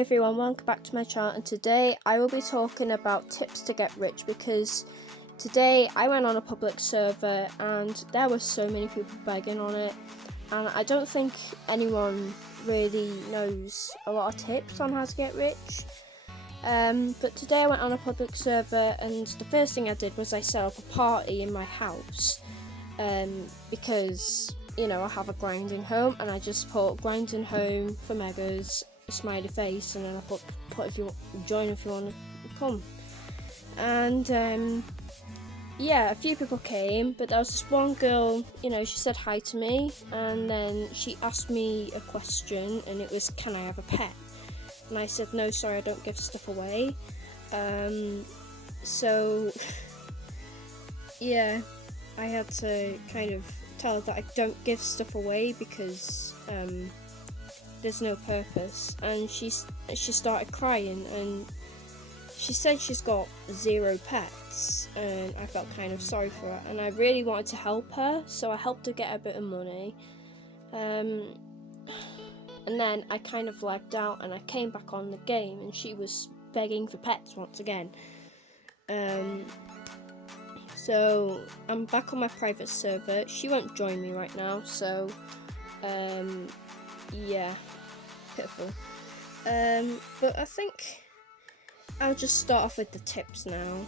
Hey everyone, welcome back to my channel, and today I will be talking about tips to get rich, because today I went on a public server and there were so many people begging on it, and I don't think anyone really knows a lot of tips on how to get rich. But today I went on a public server, and the first thing I did was I set up a party in my house, because I have a grinding home, and I just put grinding home for megas, a smiley face, and then I put if you join if you want to come. And a few people came, but there was this one girl, she said hi to me, and then she asked me a question, and it was, can I have a pet? And I said, no, sorry, I don't give stuff away. So yeah, I had to kind of tell her that I don't give stuff away because there's no purpose. And she started crying, and she said she's got 0 pets, and I felt kind of sorry for her, and I really wanted to help her, so I helped her get a bit of money. And then I kind of lagged out, and I came back on the game, and she was begging for pets once again. So I'm back on my private server. She won't join me right now, so yeah, pitiful. But I think I'll just start off with the tips now.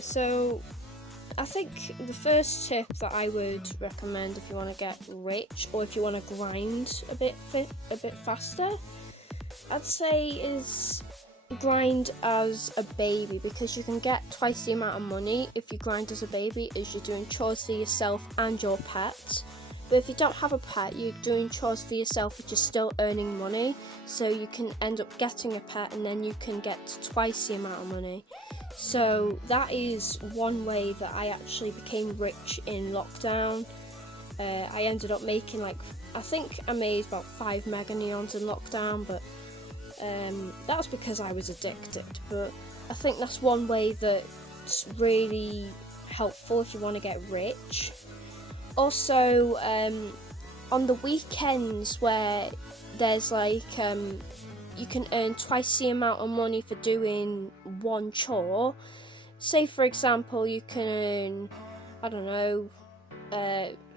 So I think the first tip that I would recommend if you want to get rich, or if you want to grind a bit faster, I'd say is grind as a baby, because you can get twice the amount of money if you grind as a baby as you're doing chores for yourself and your pet. But if you don't have a pet, you're doing chores for yourself but you're still earning money, so you can end up getting a pet, and then you can get twice the amount of money. So that is one way that I actually became rich in lockdown. I ended up making I think I made about 5 mega neons in lockdown, but that was because I was addicted. But I think that's one way that's really helpful if you want to get rich. Also, on the weekends where there's you can earn twice the amount of money for doing one chore. Say for example, you can earn, I don't know,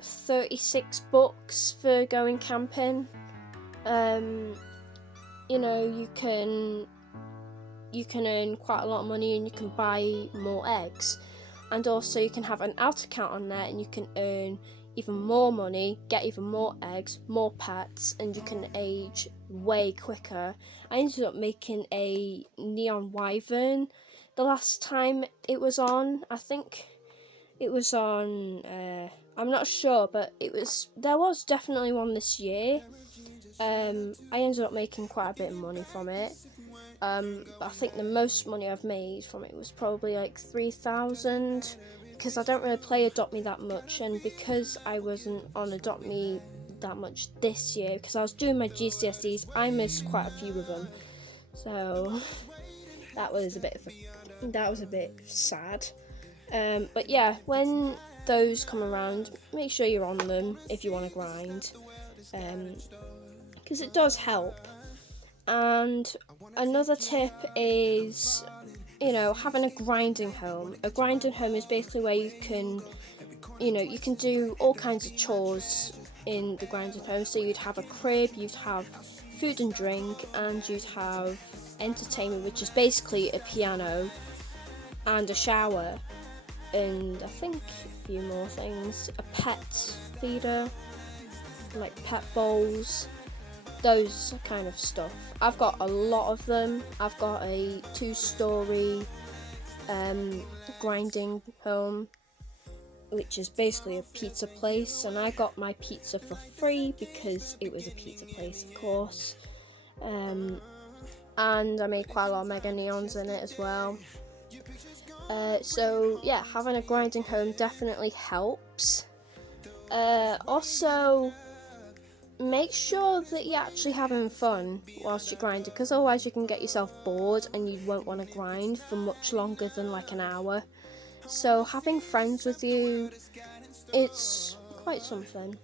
36 bucks for going camping. You can earn quite a lot of money, and you can buy more eggs. And also you can have an alt account on there, and you can earn even more money, get even more eggs, more pets, and you can age way quicker. I ended up making a neon wyvern the last time it was on. I think it was on, I'm not sure, but there was definitely one this year. I ended up making quite a bit of money from it. But I think the most money I've made from it was probably 3,000, because I don't really play Adopt Me that much, and because I wasn't on Adopt Me that much this year, because I was doing my GCSEs, I missed quite a few of them. So that was a bit sad. But yeah, when those come around, make sure you're on them if you want to grind, because it does help. And another tip is, having a grinding home. A grinding home is basically where you can do all kinds of chores in the grinding home. So you'd have a crib, you'd have food and drink, and you'd have entertainment, which is basically a piano and a shower, and I think a few more things. A pet feeder, like pet bowls, those kind of stuff. I've got a lot of them. I've got a 2-story grinding home, which is basically a pizza place, and I got my pizza for free because it was a pizza place, of course. And I made quite a lot of mega neons in it as well. So yeah, having a grinding home definitely helps. Also, make sure that you're actually having fun whilst you're grinding, because otherwise you can get yourself bored and you won't want to grind for much longer than an hour. So having friends with you, it's quite something,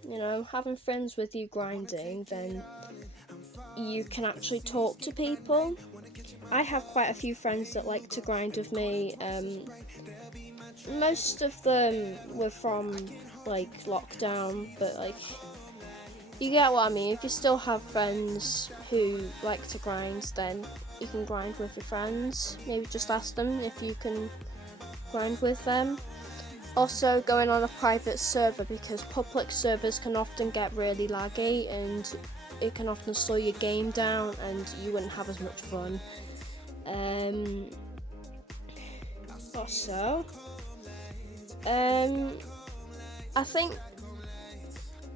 having friends with you grinding, then you can actually talk to people, I have quite a few friends that like to grind with me. Most of them were from like lockdown, but like you get what I mean. If you still have friends who like to grind, then you can grind with your friends. Maybe just ask them if you can grind with them. Also, going on a private server, because public servers can often get really laggy and it can often slow your game down and you wouldn't have as much fun. Also, I think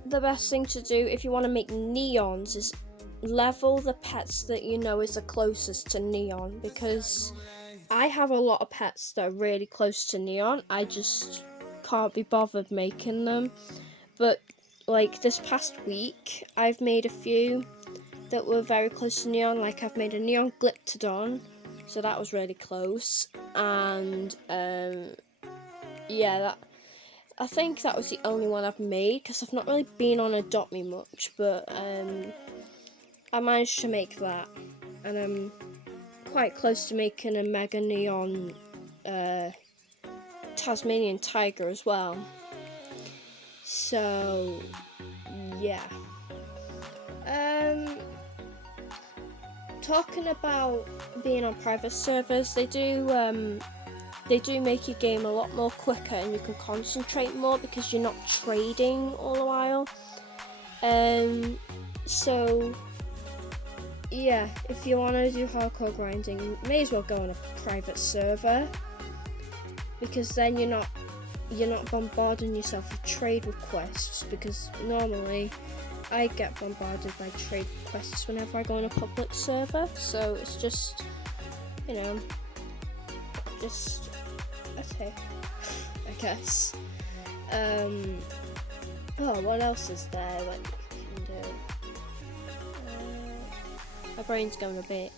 the best thing to do if you want to make neons is level the pets that you know is the closest to neon, because I have a lot of pets that are really close to neon. I just can't be bothered making them. But like this past week, I've made a few that were very close to neon. Like I've made a neon glyptodon, so that was really close. And yeah, I think that was the only one I've made, because I've not really been on Adopt Me much, but I managed to make that, and I'm quite close to making a mega neon Tasmanian tiger as well. So yeah. Talking about being on private servers, they do make your game a lot more quicker and you can concentrate more because you're not trading all the while. So yeah, if you want to do hardcore grinding, you may as well go on a private server, because then you're not bombarding yourself with trade requests, because normally I get bombarded by trade requests whenever I go on a public server. So it's just, just a tip, I guess. What else is there that you can do? My brain's going a bit,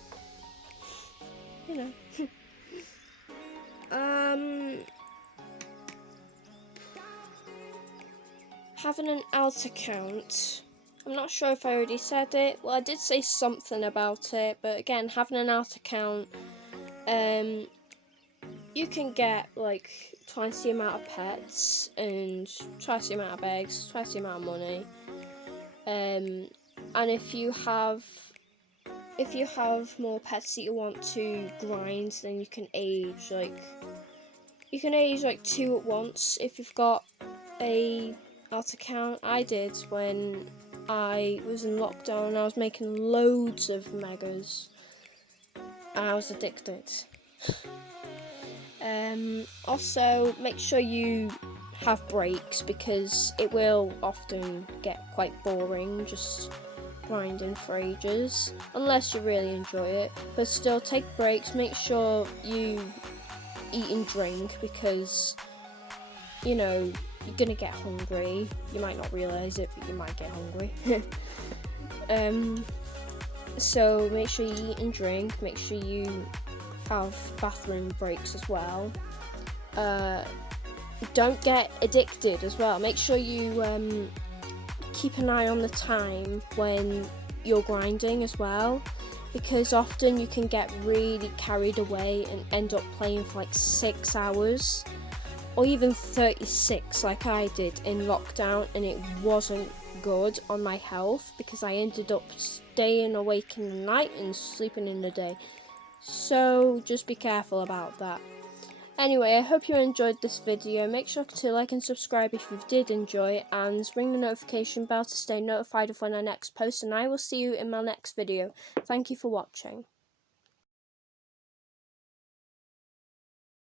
having an alt account. I'm not sure if I already said it. Well, I did say something about it, but again, having an alt account, you can get like twice the amount of pets and twice the amount of eggs, twice the amount of money. And if you have more pets that you want to grind, then you can age like 2 at once if you've got a alt account. I did when I was in lockdown. I was making loads of megas and I was addicted. Also, make sure you have breaks, because it will often get quite boring just grinding for ages, unless you really enjoy it. But still, take breaks. Make sure you eat and drink, because you're gonna get hungry. You might not realize it, but you might get hungry. So make sure you eat and drink. Make sure you have bathroom breaks as well. Don't get addicted as well. Make sure you keep an eye on the time when you're grinding as well, because often you can get really carried away and end up playing for like 6 hours or even 36 like I did in lockdown, and it wasn't good on my health because I ended up staying awake in the night and sleeping in the day. So just be careful about that. Anyway, I hope you enjoyed this video. Make sure to like and subscribe if you did enjoy it, and ring the notification bell to stay notified of when I next post, and I will see you in my next video. Thank you for watching.